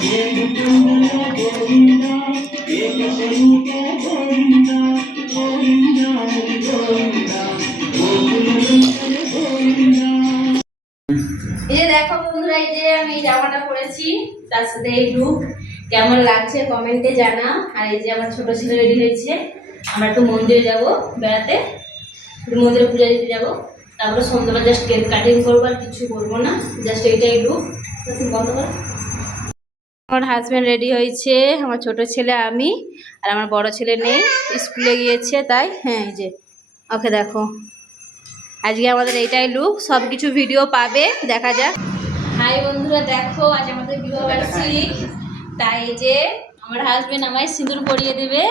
এই দেখো বন্ধুরা, এই যে আমি জামাটা পরেছি, তার সাথে এই লুক কেমন লাগছে কমেন্টে জানা। আর এই যে আমার ছোট ছেলে রেডি হয়েছে, আমরা একটু মন্দিরে যাব বেড়াতে। মন্দিরে পূজা যাব। তারপরে সন্ধ্যাবেলা জাস্ট কেক কাটিং করব আর কিছু করব না। জাস্ট এইটাই লুক বন্ধ করো। আমার হাজব্যান্ড রেডি হয়েছে, আমার ছোট ছেলে আমি, আর আমার বড় ছেলে নেই স্কুলে গিয়েছে, তাই হ্যাঁ এই যে, ওকে দেখো। আজকে আমাদের এইটাই লুক সব কিছু ভিডিও পাবে, দেখা যাক। হাই বন্ধুরা, দেখো, আজ আমাদের বিবাহ বার্ষিক। তাই যে, আমার হাজব্যান্ড আমায় সিঁদুর পরিয়ে দেবে।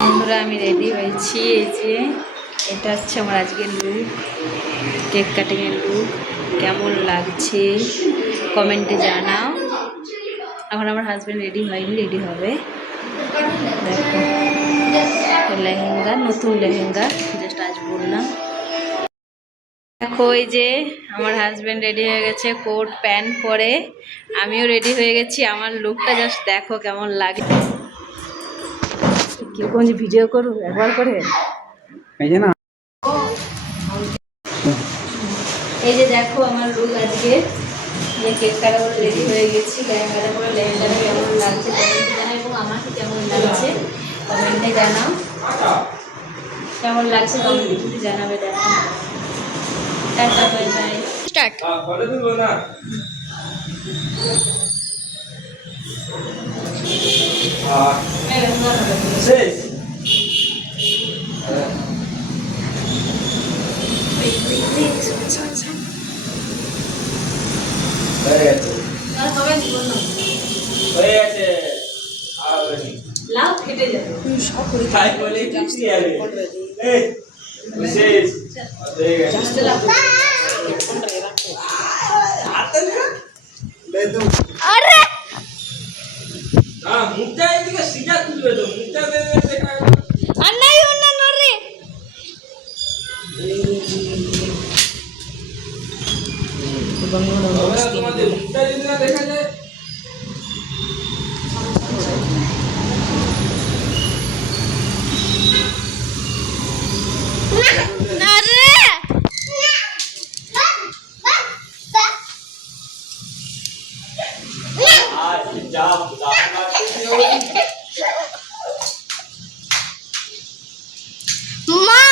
বন্ধুরা, আমি রেডি হয়েছি। এই যে এটা হচ্ছে আমার আজকের লুক কেক কাটিংয়ের লুক কেমন লাগছে? কমেন্টে জানাও। এখন আমার হাজব্যান্ড রেডি হয়নি রেডি হবে। দেখো। লেহেঙ্গা, নতুন লেহেঙ্গা। জাস্ট আজ বললাম। দেখো ওই যে আমার হাজব্যান্ড রেডি হয়ে গেছে কোট প্যান্ট পরে। আমিও রেডি হয়ে গেছি আমার লুকটা জাস্ট দেখো কেমন লাগে। কীরকম যে ভিডিও করু একবার করে? এই যে না। এই যে দেখো আমার লুক আজকে। যে কেক কাটা রেডি হয়ে গেছি লেহেঙ্গাটা কেমন লাগছে কমেন্টে জানাও এবং আমাকে কেমন লাগছে। কমেন্টে জানাও। কেমন লাগছে কমেন্টে জানাবে দেখো। টাটা বাই বাই স্টার্ট না। শেষ। হয়ে গেছে। হয়ে গেছে। আর। লাভ কেটে যাবে। তাই বলে কি হবে এই ¡Arre! ¡Arre! যা মা